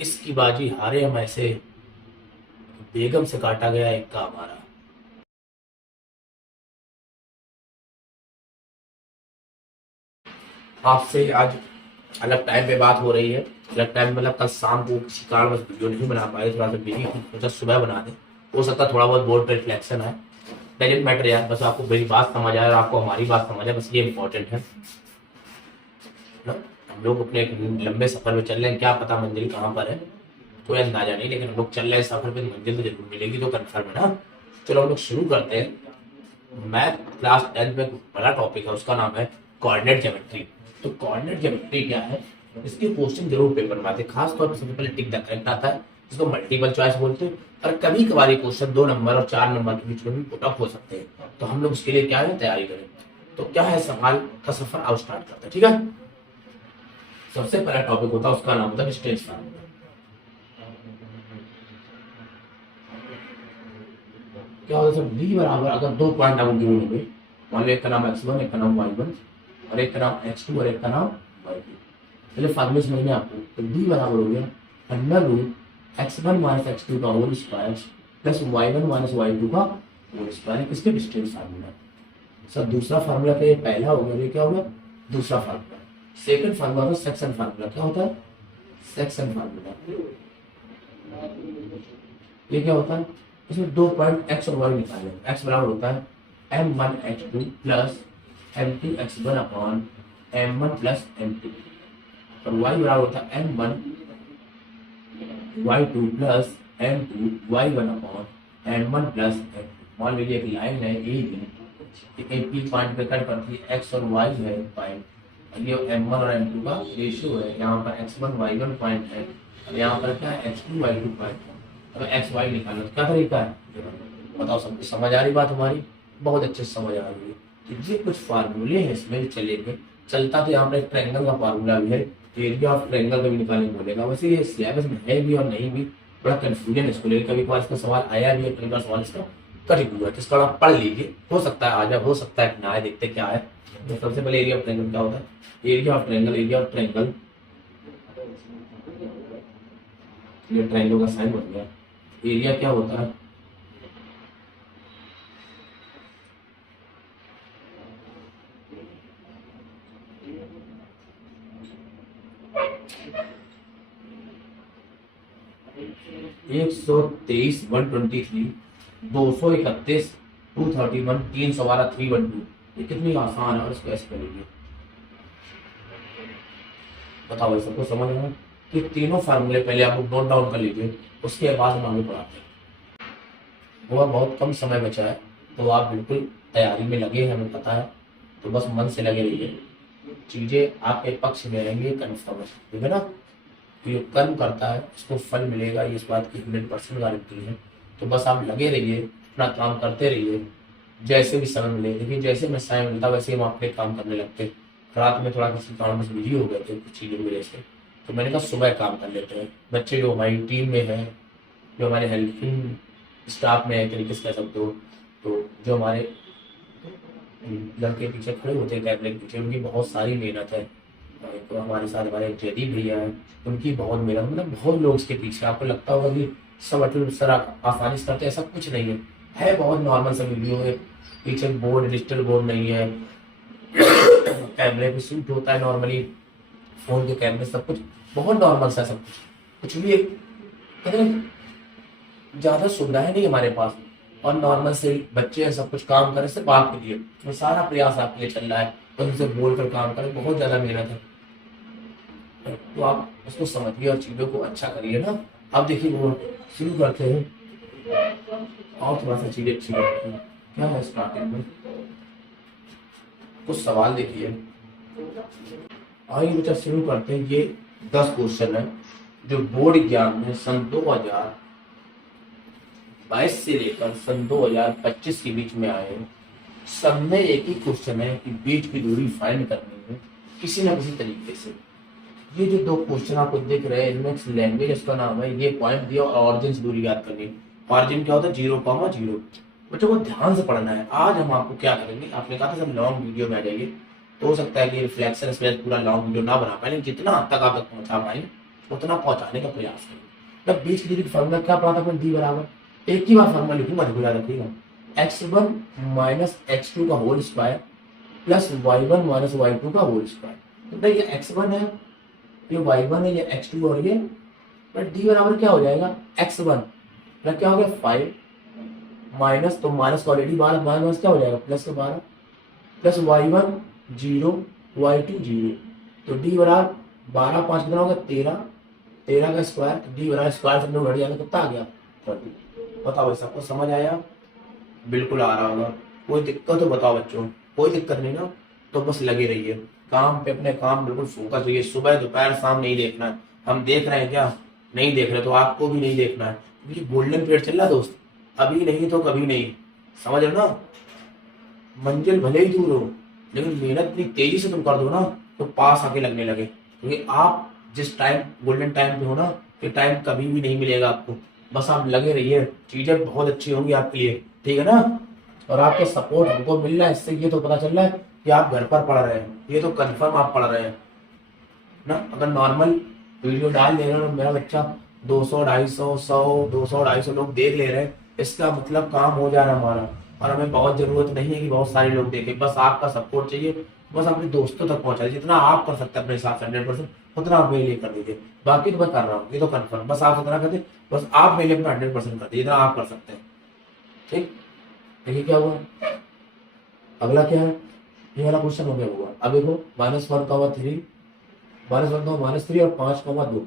इसकी बाजी हारे हम ऐसे, बेगम से काटा गया इक्का हमारा। आपसे आज अलग टाइम पे बात हो रही है। अलग टाइम मतलब कल शाम को किसी कारण बस वीडियो नहीं बना पाए, थोड़ा सा बिजी थी, सोचा सुबह बना दे। हो सकता है थोड़ा बहुत बोर्ड पे रिफ्लेक्शन है, डजेंट मैटर यार, बस आपको मेरी बात समझ आए और आपको हमारी बात समझ आए, बस ये इंपॉर्टेंट है ना। हम लोग अपने एक लंबे सफर में चल रहे हैं, क्या पता मंजिल कहाँ पर है, कोई अंदाजा नहीं, लेकिन हम लोग चल रहे हैं सफर पे, मंजिल तो जरूर मिलेगी, तो कंफर्म है ना। चलो हम लोग शुरू करते हैं। मैथ क्लास 10 में बड़ा टॉपिक है, उसका नाम है कोऑर्डिनेट ज्योमेट्री। तो कोऑर्डिनेट ज्योमेट्री क्या है, इसके क्वेश्चन जरूर पेपर में आते हैं, खासतौर पर सबसे पहले टिक द करेक्ट आता है, जिसको मल्टीपल चॉइस बोलते हैं। और कभी कभार क्वेश्चन 2 नंबर और 4 नंबर के बीच में भी पुट अप हो सकते हैं, तो हम लोग उसके लिए क्या है तैयारी करें। तो क्या है सवाल का सफर, आओ स्टार्ट करते हैं, ठीक है। सबसे पहला टॉपिक होता है, उसका नाम होता है डिस्टेंस फार्मूला। क्या होता है सर, डी बराबर अगर 2 पॉइंट आपको गिवन होंगे, मान लो एक का नाम x1, एक का नाम y1 और एक का नाम x2 और एक का नाम y2। पहले फार्मूले समझने आपको, तो डी बराबर हो गया under root x1 minus x2 का whole square plus y1 minus y2 का होल स्क्वायर, किसके डिस्टेंस फार्मूला। सर दूसरा फार्मूला तो ये पहला हो गया, ये क्या होगा दूसरा फार्मूला। सेकंड फार्मूला होता है सेक्शन फार्मूला। क्या होता है सेक्शन फार्मूला, ये क्या होता है, इसमें 2 पॉइंट x और y निकाले। x बराबर होता है m1 x2 plus m2 x1 upon m1 plus m2 और y बराबर होता है m1 y2 plus m2 y1 upon m1 plus m2। मान लीजिए एक लाइन है ए बी, एक पी पॉइंट पे कट करती है, x और y है पॉइंट, ये m1 और m2 का रेशियो है, यहाँ पर x1 y1 पॉइंट है और यहाँ पर क्या है x2 y2 पॉइंट है। अब एक्स वाई निकालो तो क्या तरीका है, बताओ। सबको समझ आ रही बात हमारी, बहुत अच्छे से समझ आ रही है। तो ये कुछ फार्मूले हैं, इसमें भी चलेंगे। चलता तो यहाँ पर एक ट्रायंगल का फार्मूला भी है, एरिया ऑफ ट्रायंगल का भी निकालने बोलेगा। वैसे ये सिलेबस में है भी और नहीं भी, बड़ा कंफ्यूजन है इसको लेकर। कभी कभार इसका सवाल आया भी है, कई बार सवाल इसका कट हुआ है, तो इसका आप पढ़ लीजिए, हो सकता है आ जाए, हो सकता है ना आए, देखते क्या है। तो सबसे पहले एरिया ऑफ ट्रायंगल क्या होता है, area of triangle, area of triangle, ये ट्रायंगल का साइन बन गया। एरिया क्या होता है, एक 123 123 231 231 312 312। ये कितनी आसान है और इसको ऐसे करेंगे, बताओ भाई सबको समझ में। तो तीनों फार्मूले पहले आप नोट डाउन कर लीजिए, उसके बाद हम आगे बढ़ाते हैं। वो बहुत कम समय बचा है, तो आप बिल्कुल तैयारी में लगे हैं, हमें पता है, तो बस मन से लगे रहिए, चीजें आपके पक्ष में रहेंगी, कन्फर्म है, ठीक है ना। तो ये कर्म करता है उसको फल मिलेगा, ये इस बात की 100% गारंटी है। तो बस आप लगे रहिए, अपना काम करते रहिए, जैसे भी समय मिले। देखिए जैसे मैं समय मिलता वैसे हम अपने काम करने लगते। रात में थोड़ा किसी काम से बिजी हो गए थे कुछ चीज़ों की वजह से, तो मैंने कहा सुबह काम कर लेते हैं। बच्चे जो हमारी टीम में है, जो हमारे हेल्पिंग स्टाफ में है, तरीके से कह सकते हो, तो जो हमारे लड़के पीछे खड़े होते हैं कैमरे के पीछे, उनकी बहुत सारी मेहनत है। तो हमारे साथ हमारे जयदीप भैया हैं, उनकी बहुत मेहनत, मतलब बहुत लोग इसके पीछे। आपको लगता होगा कि सब अटल सर आसानी से करते, ऐसा कुछ नहीं है बहुत नॉर्मल सा वीडियो है। पीछे बोर्ड, डिजिटल बोर्ड नहीं है, कैमरे पे शूट होता है नॉर्मली, फोन के कैमरे, सब कुछ बहुत नॉर्मल सा, सब कुछ भी कहते हैं ज्यादा सुविधाएं नहीं हमारे पास, और नॉर्मल से बच्चे हैं, सब कुछ काम करें सिर्फ आपके लिए, तो सारा प्रयास आपके लिए चल रहा है, तो उनसे बोल कर काम करें, बहुत ज्यादा मेहनत है। तो आप उसको समझिए और चीजों को अच्छा करिए ना। अब देखिए वो शुरू करते हैं, और थोड़ा सा चीजें अच्छी करते हैं। क्या है स्टार्टिंग में कुछ सवाल देखिए, आइए बच्चा शुरू करते हैं। ये 10 क्वेश्चन है जो बोर्ड एग्जाम में सन 2022 से लेकर सन 2025 के बीच में आए। सब में एक ही क्वेश्चन है कि बीच की दूरी फाइंड करनी है किसी न किसी तरीके से। ये जो 2 क्वेश्चन आपको दिख रहे हैं, इनमें लैंग्वेज इसका नाम है, ये पॉइंट दिया और ऑरिजिन से दूरी याद करनी है। ऑरिजिन क्या होता है 0,0। बच्चों को ध्यान से पढ़ना है। आज हम आपको क्या करेंगे, आपने कहा था सब लॉन्ग वीडियो में आ जाइए, तो हो सकता है कि रिफ्लेक्शन इसमें पूरा लॉन्ग वीडियो ना बना पाए, लेकिन जितना हद तक आप तक पहुंचा पाए उतना पहुंचाने का प्रयास करें। मतलब बीच की दूरी का फॉर्मूला क्या पढ़ा था अपने, डी बराबर एक ही बार फॉर्मूला लिखूंगा, देखो याद रखिएगा, x1 माइनस x2 का whole square plus y1 minus y2 का होल स्क्वायर। तो ये x1 है, ये y1 है, ये x2 और ये डी बराबर क्या हो जाएगा, x1 प्लस क्या हो गया 5 माइनस, तो माइनस का ऑलरेडी 12, माइनस क्या हो जाएगा प्लस का 12 प्लस y1 0 y2 0। तो डी बराबर 12 5 कितना होगा 13, 13 का स्क्वायर, तो डी बराबर स्क्वायर से हम लोग घट जाएगा, कितना आ गया 30। बताओ भाई सबको समझ आया, बिल्कुल आ रहा होगा, कोई दिक्कत हो बताओ बच्चों, कोई दिक्कत नहीं ना, तो बस लगे रहिए काम पे, अपने काम बिल्कुल फोकस रहिए, सुबह दोपहर शाम नहीं देखना है। हम देख रहे हैं क्या, नहीं देख रहे तो आपको भी नहीं देखना है, क्योंकि गोल्डन पीरियड चल रहा है दोस्त, अभी नहीं तो कभी नहीं, समझ रहे हो ना। मंजिल भले ही दूर हो, लेकिन मेहनत इतनी तेजी से तुम कर दो ना, तो पास आके लगने लगे, क्योंकि आप जिस टाइम गोल्डन टाइम पे हो ना, ये टाइम कभी भी नहीं मिलेगा आपको। बस आप लगे रहिए, चीजें बहुत अच्छी होंगी आपके लिए, ठीक है ना। और आपके सपोर्ट हमको मिल रहा है, इससे ये तो पता चल रहा है कि आप घर पर पढ़ रहे हैं, ये तो कंफर्म आप पढ़ रहे हैं ना। अगर नॉर्मल वीडियो डाल दे रहे हो मेरा बच्चा 200 250 100 200 250 लोग देख ले रहे हैं, इसका मतलब काम हो जा रहा है हमारा। और हमें बहुत जरूरत नहीं है कि बहुत सारे लोग देखें, बस आपका सपोर्ट चाहिए, बस अपने दोस्तों तक पहुंचा दीजिए, जितना आप कर सकते हैं अपने हिसाब से 100% उतना आप मेरे लिए कर दीजिए। बाकी तो मैं कर रहा हूँ, ये तो कंफर्म, बस आप उतना कर दीजिए, बस आप मेरे लिए अपना 100% कर दीजिए, जितना आप कर सकते हैं। ठीक, देखिए क्या हुआ, अगला क्या है, ये वाला क्वेश्चन हो गया हुआ। अब देखो -1,3, -1 का -3 और 5,2,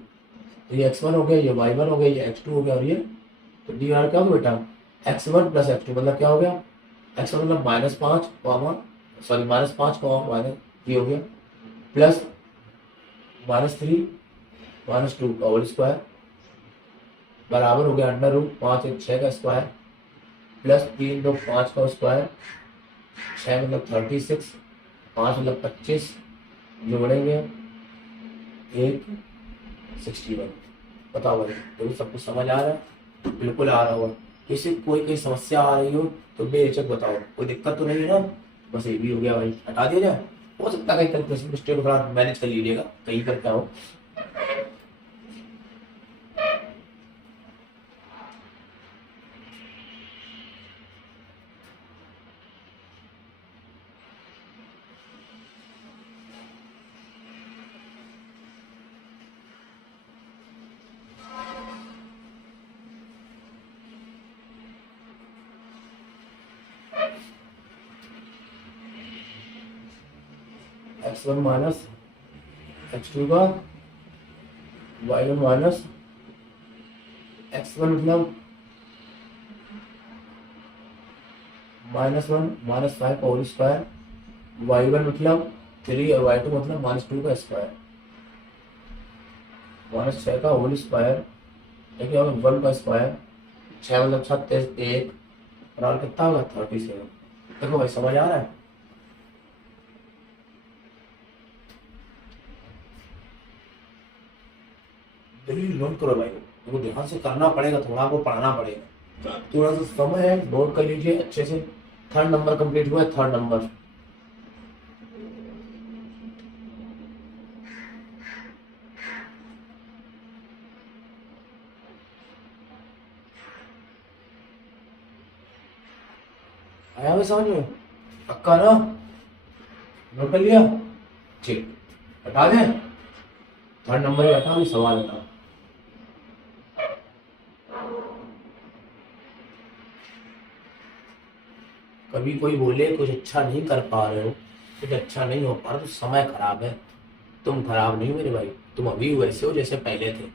तो ये x1 हो गया, ये y1 हो गया, ये x2 हो गया, और ये तो डी आर क्या हो गया बेटा, x1 प्लस x2 मतलब क्या हो गया, x1 मतलब -5 कॉमा, सॉरी -5 कॉमा माइनस ये हो गया, प्लस -3 -2 का होल स्क्वायर बराबर हो गया √5 1 6 का स्क्वायर प्लस 3 2 5 का स्क्वायर, 6 मतलब 36, 5 मतलब 25, जोड़ेंगे 1 61। बताओ भाई, तो सब कुछ समझ आ रहा है, बिल्कुल आ रहा होगा। किसी कोई समस्या आ रही हो तो बेहिचक बताओ, कोई दिक्कत तो नहीं है ना। बस ये भी हो गया भाई, हटा दिया जाए, हो सकता है कहीं कैलकुलेशन मिस्टेक थोड़ा मैनेज कर लीजिएगा, कहीं पर क्या हो। x1 माइनस x2 का y1 माइनस x1 मतलब -1 -5 का होल स्क्वायर, y1 मतलब 3 और y2 मतलब -2 का स्क्वायर, -6 का होल स्क्वायर, देखिए 1 का स्क्वायर, 6 मतलब 36 1 और कितना होगा 37। देखो भाई समझ आ रहा है, दिल्ली नोट करो भाई, देखो ध्यान से करना पड़ेगा, थोड़ा आपको पढ़ना पड़ेगा, थोड़ा सा समय है, नोट कर लीजिए अच्छे से। थर्ड नंबर कंप्लीट हुआ है, थर्ड नंबर। आया भी समझ में, पक्का ना, नोट कर लिया, ठीक, हटा दें, थर्ड नंबर ही हटा, भी सवाल हटा। कभी कोई बोले कुछ अच्छा नहीं कर पा रहे हो, कुछ अच्छा नहीं हो पा रहा, तो समय खराब है, तुम खराब नहीं हो मेरे भाई, तुम अभी वैसे हो जैसे पहले थे।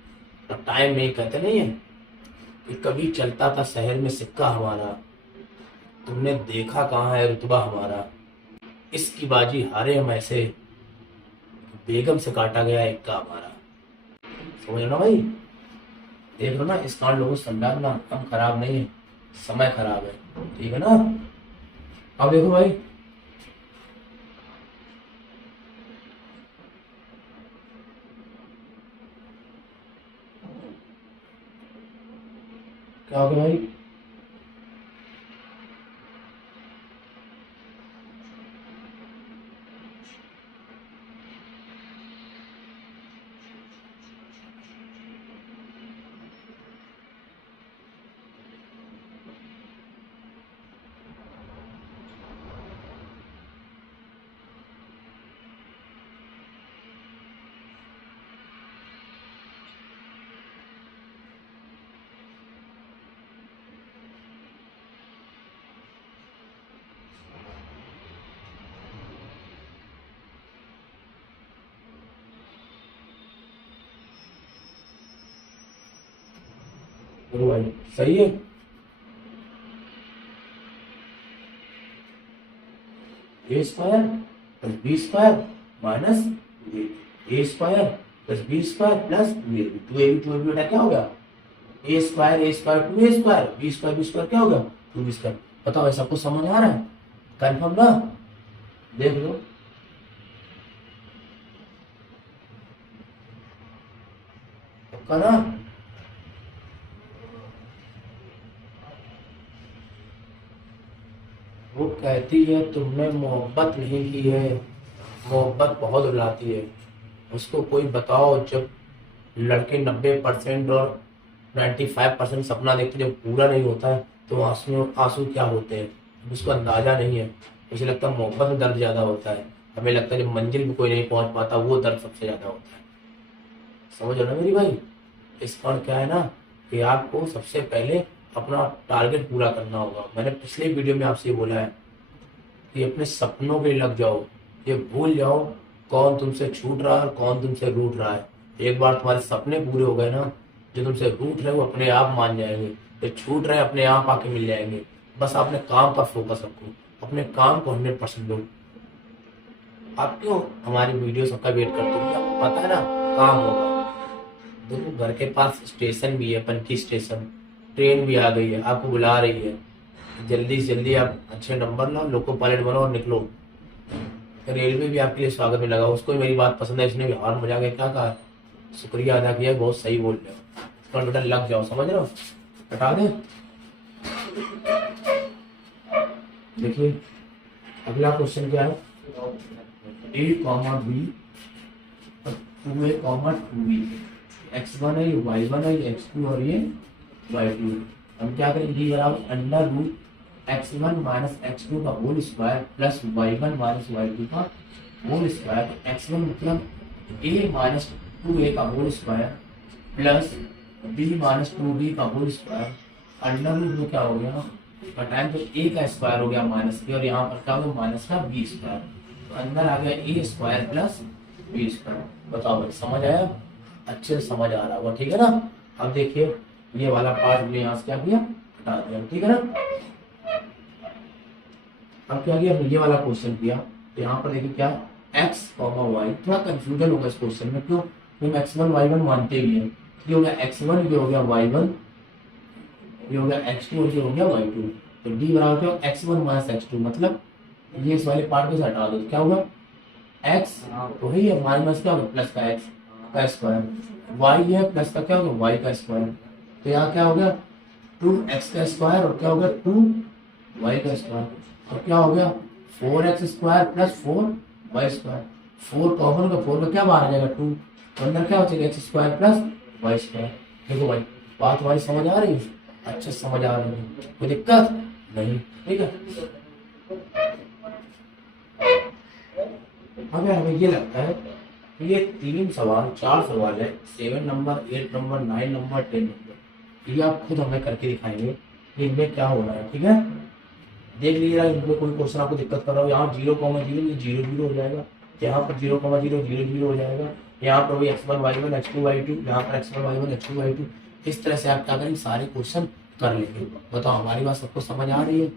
और टाइम नहीं, कहते नहीं है कि कभी चलता था शहर में सिक्का हमारा, तुमने देखा कहाँ है रुतबा हमारा, इसकी बाजी हारे हम ऐसे, बेगम से काटा गया इक्का हमारा। समझ लो ना भाई, देख लो ना, इस कांड लोगों से समझाना, हम खराब नहीं है, समय खराब है, ठीक है ना। अब देखो भाई, क्या हो गया भाई, बोलो भाई सही है। A square plus B square minus A square plus B square plus two A B बेटा क्या हो गया, A square two A square B square क्या हो गया, टू बी स्क्वायर। बताओ ऐसा कुछ समझ आ रहा है, कंफर्म ना, देख लो। ना वो कहती है तुमने मोहब्बत नहीं की है, मोहब्बत बहुत रुलाती है। उसको कोई बताओ जब लड़के 90% और 95% सपना देखते जब पूरा नहीं होता है तो आंसू आंसू क्या होते हैं उसको अंदाजा नहीं है। मुझे लगता है मोहब्बत में दर्द ज्यादा होता है, हमें लगता है जब मंजिल में कोई नहीं पहुंच पाता वो दर्द सबसे ज्यादा होता है। समझ रहे ना मेरी भाई। इसका क्या है ना कि आपको सबसे पहले अपना टारगेट पूरा करना होगा। मैंने पिछले वीडियो में आपसे बोला है कि अपने सपनों के लिए लग जाओ, ये भूल जाओ कौन तुमसे छूट रहा है कौन तुमसे रूठ रहा है। एक बार तुम्हारे सपने पूरे हो गए ना, जो तुमसे रूठ रहे वो अपने आप मान जाएंगे, जो छूट रहे अपने आप आके मिल जाएंगे। बस अपने काम पर फोकस रखो, अपने काम को 100% दो। आप क्यों हमारी वीडियो सबका वेट करते हो, आपको पता है ना काम होगा। देखो घर के पास स्टेशन भी है, पनकी स्टेशन, ट्रेन भी आ गई है, आपको बुला रही है, जल्दी से जल्दी आप अच्छे नंबर लो, लोको पायलट बनो और निकलो। रेलवे भी आपके लिए स्वागत में लगा, उसको भी मेरी बात पसंद है, इसने भी हार मजा के क्या कहा, शुक्रिया अदा किया, बहुत सही बोल रहे हो। इसका बेटा लग जाओ, समझ रहे हो, हटा दे। देखिए अगला क्वेश्चन क्या है, ए comma B 2a comma 2b, x1 है ये y1 है ये x2 और ये y2। हम क्या करेंगे बराबर under root x1 minus x2 का whole square plus y1 minus y2 का होल स्क्वायर। x1 मतलब a माइनस 2a का whole square plus b minus 2b का होल स्क्वायर। अंडर रूट में क्या हो गया घटाएं तो a का स्क्वायर हो गया माइनस के, और यहाँ पर क्या हो गया माइनस का b स्क्वायर, तो अंदर आ गया a square plus b square. बताओ भाई समझ आया, अच्छे से समझ आ रहा होगा, ठीक है ना। अब देखिए ये वाला पार्ट हमने यहाँ से क्या किया हटा दिया, ठीक है ना। अब क्या किया हमने ये वाला क्वेश्चन किया, तो यहाँ पर देखिए क्या x कॉमा y, थोड़ा कंफ्यूजन होगा इस क्वेश्चन में, क्यों हम x1 y1 मानते भी हैं। ये हो गया x1 ये हो गया y1 ये हो गया x2 और ये हो गया y2, तो d बराबर क्या x1 माइनस x2, मतलब ये इस वाले पार्ट को से हटा दो, क्या होगा x तो ही है माइनस क्या होगा प्लस का x का स्क्वायर, y है प्लस का क्या होगा y का स्क्वायर, तो यहाँ क्या हो गया 2x का स्क्वायर और क्या हो गया 2y का स्क्वायर, और क्या हो गया 4x square plus 4y square. 4 common का 4 का क्या बाहर आ जाएगा 2, तो अंदर क्या हो जाएगा x square plus y square. देखो भाई बात हमारी समझ आ रही है, अच्छे समझ आ रही है, कोई दिक्कत नहीं, ठीक है। हमें ये लगता है ये 3 सवाल 4 सवाल है, 7 नंबर 8 नंबर 9 नंबर 10 नंबर, ये आप खुद हमें करके दिखाएंगे कि इनमें क्या हो रहा है, ठीक है। देख लीजिएगा इनमें कोई क्वेश्चन आपको दिक्कत कर रहा हो, यहाँ 0,0 0 0 हो जाएगा, यहाँ पर 0,0 0 0 हो जाएगा, यहाँ पर वही x1 y1 x2 y2, यहाँ पर x1 y1 x2 y2। इस तरह से आप क्या करेंगे सारे क्वेश्चन कर लेंगे। बताओ हमारी बात सबको समझ आ रही है,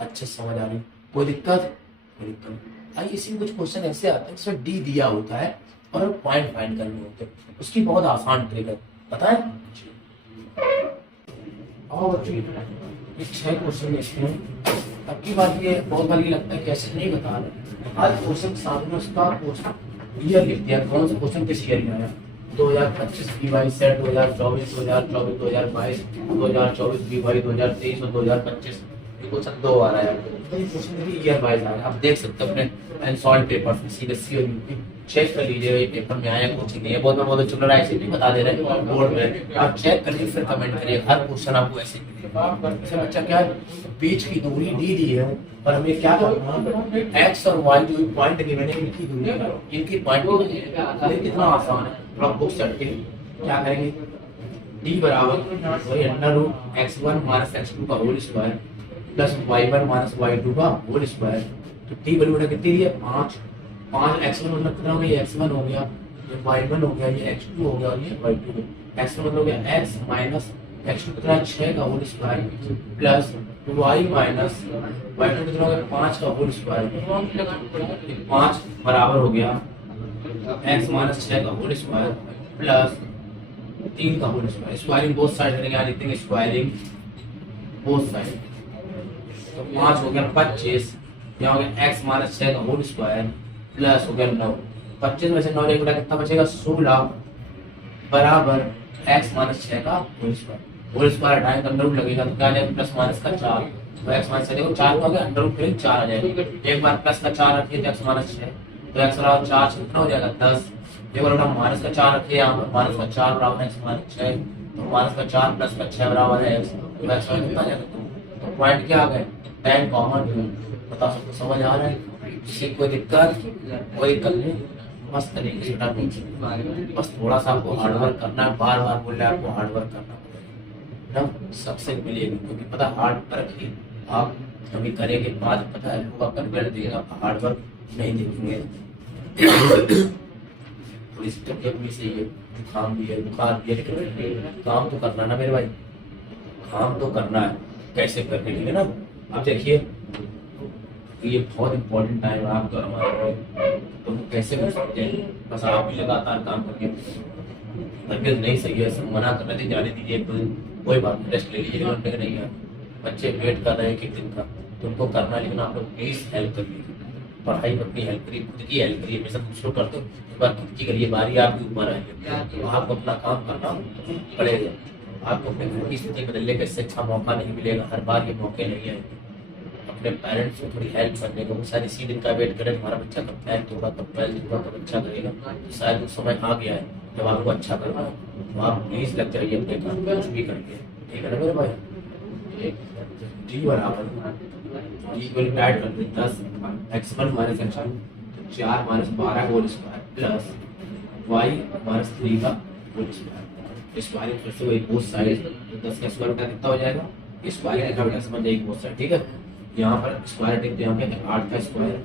अच्छे से समझ आ रही है, कोई दिक्कत नहीं। इसी में कुछ क्वेश्चन ऐसे आते हैं जिसमें डी दिया होता है और पॉइंट फाइंड करने होते हैं, उसकी बहुत आसान ट्रिक है, पता है। और बच्चों ये 6 क्वेश्चन देखते हैं। अब की बात ये बहुत बार ये लगता है कैसे नहीं बता रहे, आज क्वेश्चन सामने उसका ईयर लिख दिया, कौन सा क्वेश्चन किस ईयर में आया, 2025 BY सेट 2024 2024 2022 2024 BY 2023 और 2025, ये क्वेश्चन 2 आ रहा है, तो ये क्वेश्चन भी ईयर वाइज आ रहा है। आप देख सकते हो अपने एनसॉल्व पेपर में CBSE और यूपी चेक कर लीजिएगा, ये पेपर में आया कुछ नहीं है, बहुत चुन रहा है, ऐसे नहीं बता दे रहे हैं बोर्ड में, आप चेक करिए फिर कमेंट करिए, हर क्वेश्चन आपको ऐसे मिलेगा। बच्चा क्या है बीच की दूरी डी दी है और हमें क्या करना एक्स और वाई जो पॉइंट के मैंने इनकी दूरी इनकी पॉइंट कितना आसान है, थोड़ा बुक सेट के क्या करेंगे डी बराबर वही under root x1 minus x2 का whole square plus y1 minus y2 का होल स्क्वायर। तो डी बराबर कितनी दी है 5 x1 मतलब कितना हो गया x1 हो गया, ये y1 हो गया, ये x2 हो गया और ये y2 हो गया। x1 मतलब हो गया x माइनस एक्स टू कितना 6 का whole square plus y minus y two कितना हो गया 5 का होल स्क्वायर 5 बराबर हो गया एक्स माइनस 6 का होल स्क्वायर प्लस 3 का whole square. Squaring both side करेंगे, यहाँ लिखते हैं स्क्वायरिंग बोथ साइड। तो 5 हो गया 25, यहाँ हो गया एक्स माइनस 6 का होल स्क्वायर प्लस हो गया 9। 25 में से 9 एक बटा कितना बचेगा 16 बराबर एक्स माइनस 6 का होल स्क्वायर। होल स्क्वायर हटाएं तो अंडर रूट लगेगा तो क्या आ जाएगा प्लस माइनस का 4। तो एक्स माइनस 6 4 हो गया, अंडर रूट फिर 4 आ जाएगा। एक बार प्लस का 4 रखिए तो एक्स माइनस 6 तो एक्स बराबर 4 कितना हो जाएगा 10। एक बार माइनस का 4 रखिए यहाँ पर माइनस का 4 बराबर एक्स माइनस 6 तो माइनस का 4 प्लस का 6 बराबर है एक्स। तो एक्स वाई कितना आ जाएगा 2। तो पॉइंट क्या आ गए 10 कॉमन। बता सबको समझ आ रहा है, इससे कोई दिक्कत नहीं, मस्त तरीके से बेटा। बस थोड़ा सा आपको हार्डवर्क करना है, बार बार बोल रहे हैं आपको हार्डवर्क करना पड़ेगा ना, सक्सेस मिलेगी। क्योंकि पता हार्डवर्क ही आप कभी करेंगे बाद पता है लोग आपका रिजल्ट देगा, हार्डवर्क नहीं देखेंगे। थोड़ी सी तकलीफ भी सही है, जुकाम भी है, बुखार भी है, लेकिन काम तो करना ना मेरे भाई, काम तो करना है। कैसे करके ठीक है ना। अब देखिए ये बहुत इंपॉर्टेंट टाइम है आपका हमारे, तो कैसे कर सकते हैं। बस आप भी लगातार काम करके, तबियत नहीं सही है सब मना कर रहे थे जाने दीजिए, कोई बात नहीं रेस्ट ले लीजिए, घंटे का नहीं है। बच्चे वेट कर रहे हैं कि दिन का, तो उनको करना, लेकिन आप लोग प्लीज हेल्प करिए, पढ़ाई में अपनी हेल्प करिए, खुद की हेल्प करिए। हमेशा दूसरों करते हो, एक बार खुद की करिए, बारी आपके ऊपर आएगी तो आपको अपना काम करना पड़ेगा। आपको अपनी घर की स्थिति बदलने का इससे अच्छा मौका नहीं मिलेगा, हर बार ये मौके नहीं आएंगे। अपने पेरेंट्स को थोड़ी हेल्प करने को, शायद इसी दिन का वेट करें हमारा बच्चा कब टेंथ होगा, कब 12th होगा, कब अच्छा करेगा। तो शायद वो समय आ गया है जब आपको अच्छा करना है, तो आप प्लीज लग जाइए अपने काम कुछ भी करके, ठीक है ना मेरे भाई। डी बराबर डी को ऐड कर दें 10 x1 माइनस x2 तो 4 minus 12 whole square plus y minus 3 का होल स्क्वायर। स्क्वायरिंग फिर से वही बोथ साइड, 10 का स्क्वायर कितना हो जाएगा, स्क्वायरिंग का बेटा समझ जाइए बोथ साइड, ठीक है। यहाँ पर स्क्वायर टेक यहाँ पे 8 का स्क्वायर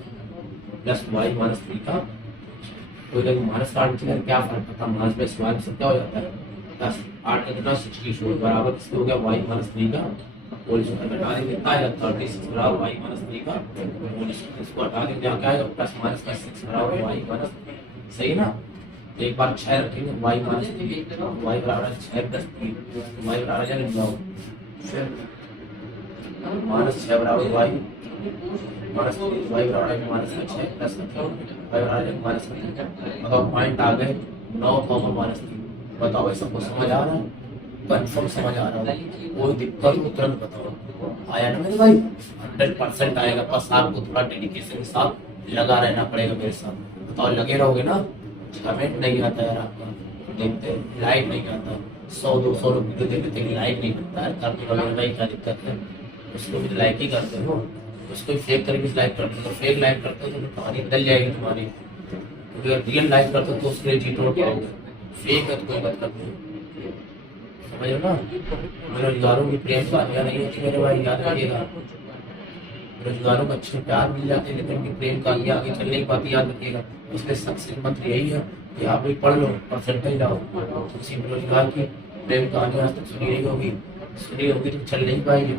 प्लस वाई माइनस 3 का, तो जब माइनस का 8 क्या फर्क पड़ता है, माइनस पे स्क्वायर से क्या हो जाता है 10, 8 का कितना 64 बराबर किसको हो गया वाई माइनस 3 का होल स्क्वायर। हटा देंगे कितना आएगा 36 बराबर वाई माइनस 3 का होल स्क्वायर। इसको हटा देंगे यहाँ क्या आएगा प्लस माइनस का 6 बराबर वाई माइनस, सही ना। एक बार 6 रखेंगे वाई माइनस 3 वाई बराबर 6 प्लस 3 वाई बराबर जाएगा 9, फिर माइनस 6 बराबर वाई माइनस वाई बराबर माइनस 6 प्लस वाई बराबर माइनस 3। बताओ पॉइंट आ गए 9 माइनस 3। बताओ ये सबको समझ आ रहा है, कंफर्म समझ आ रहा है, कोई दिक्कत हो तुरंत बताओ। आया ना मेरे भाई 100% आएगा, बस आपको थोड़ा डेडिकेशन के साथ लगा रहना पड़ेगा मेरे साथ। बताओ लगे रहोगे ना। कमेंट नहीं आता यार आपका, देखते लाइक नहीं आता, 100-200 लोग वीडियो देखते हैं लाइक नहीं करता है, करने वाले भाई क्या दिक्कत है, उसको भी लाइक ही करते हो, उसको फेक तरीके से लाइक करते हो। तो फेक लाइक करते हो तो कहानी बदल जाएगी तुम्हारी, क्योंकि अगर रियल लाइक करते हो तो उसके लिए जीत तोड़ पाओगे, फेक है तो कोई मतलब नहीं, समझ लो ना। बेरोजगारों की प्रेम कहानियां नहीं होती मेरे भाई, याद रखिएगा। बेरोजगारों को अच्छे प्यार मिल जाते हैं लेकिन उनकी प्रेम कहानियां आगे चल नहीं पाती, याद रखिएगा। इसलिए सक्सेस मंत्र यही है कि आप भी पढ़ लो, परसेंटेज लाओ। किसी बेरोजगार की प्रेम कहानी आज तक सुनी नहीं होगी, सुनी होगी तो चल नहीं पाएगी।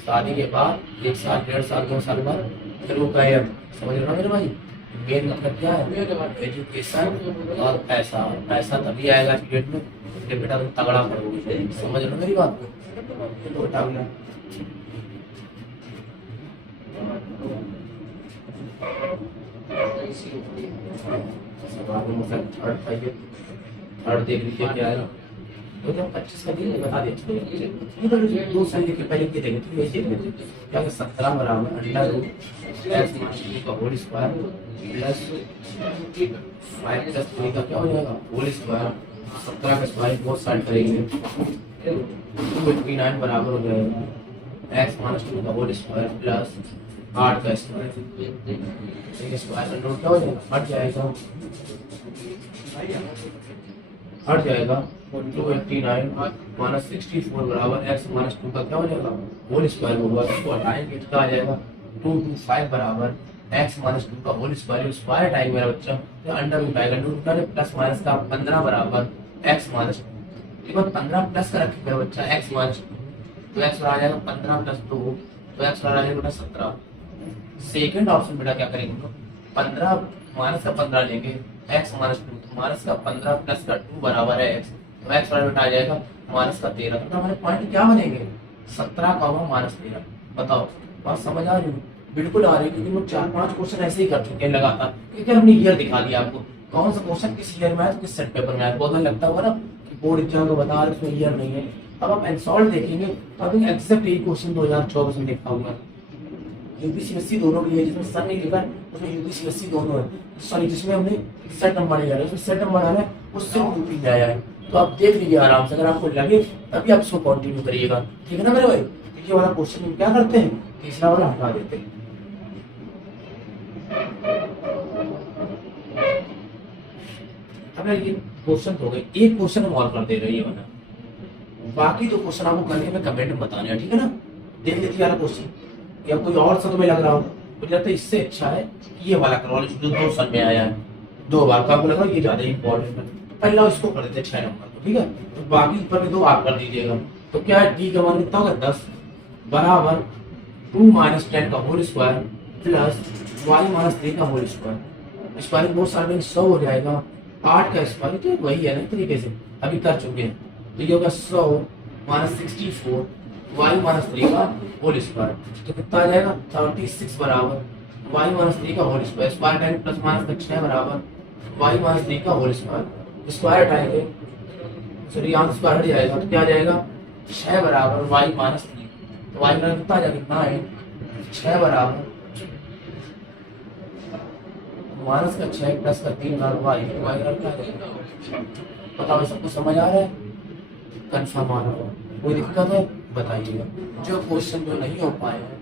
शादी के बाद 1 साल 1.5 साल 2 साल बाद फिर वो गायब, समझ लो ना मेरे भाई। मेन मतलब क्या है, एजुकेशन और पैसा। पैसा तभी आएगा डेट में जब बेटा तुम तगड़ा पढ़ोगे, समझ लो मेरी बात को। थर्ड देख लीजिए क्या है, 2025 का दिन बता दिया 2 साल के पहले के देंगे तो ये देख लेते क्या 17 बराबर अंडर रूट एक्स माइनस 2 का होल स्क्वायर प्लस 5 प्लस 3 का क्या हो जाएगा होल स्क्वायर। 17 का स्क्वायर बहुत साइड करेंगे 289 बराबर हो जाएगा एक्स माइनस 2 का होल स्क्वायर प्लस 8 का स्क्वायर। स्क्वायर अंडर रूट क्या हो जाएगा, हट जाएगा 289 माइनस 64 बराबर एक्स माइनस 2 का क्या हो जाएगा होल स्क्वायर होगा। इसको हटाएंगे तो आ जाएगा 225 बराबर एक्स माइनस 2 का होल स्क्वायर। स्क्वायर हटाएंगे मेरा बच्चा तो अंडर रूट आएगा, अंडर रूट प्लस माइनस का 15 बराबर एक्स माइनस एक बार 15 प्लस का रखेगा बच्चा एक्स माइनस 2, तो एक्स आ जाएगा 15 प्लस 2, तो एक्स आ जाएगा बेटा 17। सेकंड ऑप्शन बेटा क्या करेंगे हम लोग, 15 माइनस का 15 लेंगे, एक्स माइनस 2, तो माइनस का 15 प्लस का 2 बराबर है एक्स, तो एक्स वाला बेटा आ जाएगा माइनस का 13। तो हमारे पॉइंट क्या बनेंगे, 17 का हुआ माइनस 13। बताओ बात समझ आ रही है? बिल्कुल आ रही है, क्योंकि वो 4-5 क्वेश्चन ऐसे ही कर चुके हैं लगातार, क्योंकि हमने ईयर दिखा दिया आपको कौन सा क्वेश्चन किस ईयर में है तो किस सेट पेपर में है। बहुत लगता हुआ ना कि बोर्ड एग्जाम को बता रहे उसमें ईयर नहीं है। अब आप एंसॉल्व देखेंगे तो आप एग्जैक्ट यही क्वेश्चन 2024 में लिखा हुआ है, यूपीसीएससी दोनों के लिए, जिसमें सन नहीं लिखा है उसमें यूपीसीएससी दोनों है, सॉरी जिसमें हमने सेट नंबर नहीं डाला उसमें सेट नंबर डाला है उससे यूपी में आया है। तो आप देख लीजिए आराम से, अगर आपको लगे तभी आप इसको कंटिन्यू करिएगा, ठीक है ना मेरे भाई। ये वाला क्वेश्चन हम क्या करते हैं, तीसरा वाला हटा देते हैं। अब ये क्वेश्चन हो गए, एक क्वेश्चन हम और कर दे रहे हैं ये वाला, बाकी दो क्वेश्चन आपको करके में कमेंट में बताने हैं, ठीक है ना। देख लेते यार क्वेश्चन, या कोई और सा तुम्हें लग रहा हो, मुझे लगता है इससे अच्छा है ये वाला करवा लो जो 2 साल में आया है 2 बार, तो आपको लगा ये ज्यादा इंपॉर्टेंट है। पहला इसको कर देते 6 नंबर को, ठीक है। तो बाकी ऊपर में 2 आप कर दीजिएगा। तो क्या है, डी का मान कितना होगा 10 बराबर 2 - 10 का होल स्क्वायर प्लस y - 3 का होल स्क्वायर। स्क्वायर बहुत सारे में 100 हो जाएगा, 8 का स्क्वायर तो वही है ना तरीके से अभी कर चुके हैं। तो ये होगा 100 - 64 y - 3 का होल स्क्वायर, तो कितना आ जाएगा 36 बराबर y - 3 का whole square, square time plus minus का 6 बराबर y - 3 का होल स्क्वायर। स्क्वायर हटाएंगे सॉरी यहाँ स्क्वायर हट जाएगा, तो क्या आ जाएगा 6 बराबर y - 3, तो y बराबर कितना आ जाएगा, कितना है 6 बराबर माइनस का 6 प्लस का 3 बराबर y बराबर क्या आ जाएगा। बताओ सबको समझ आ रहा है, कंफर्म आ रहा है, कोई दिक्कत है बताइएगा। जो क्वेश्चन जो नहीं हो पाए हैं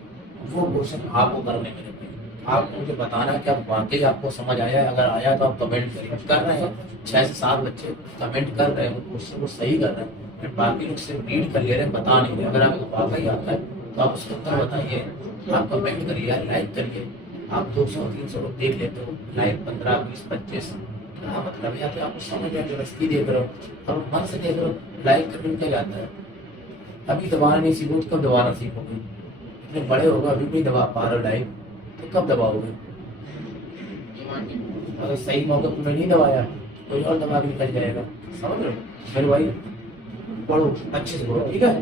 वो क्वेश्चन आपको करने में रहते हैं, आपको मुझे बताना कि आप वाकई आपको समझ आया है। अगर आया तो आप कमेंट करिए, कर रहे हैं 6 से 7 बच्चे कमेंट कर रहे हैं, वो क्वेश्चन को सही कर रहे हैं, फिर बाकी लोग सिर्फ रीड कर ले रहे हैं, बता नहीं रहे। अगर आपको वाकई आता है तो आप उसका उत्तर बताइए, आप कमेंट करिए यार, लाइक करिए। आप 200-300 लोग देख लेते हो, लाइक 15, 20, 25, क्या मतलब है, या तो आपको समझ में जबरदस्ती देख रहे हो और मन से देख रहे हो, लाइक करने क्या जाता है। अभी दबाना नहीं सीखो तो कब दबाना सीखोगे, इतने बड़े होगा अभी नहीं दबा पा रहे हो लाइक, तो कब दबाओगे। अगर सही मौके पर नहीं दबाया कोई और दबा के निकल जाएगा, समझ रहे हो मेरे भाई। पढ़ो अच्छे से पढ़ो, ठीक है।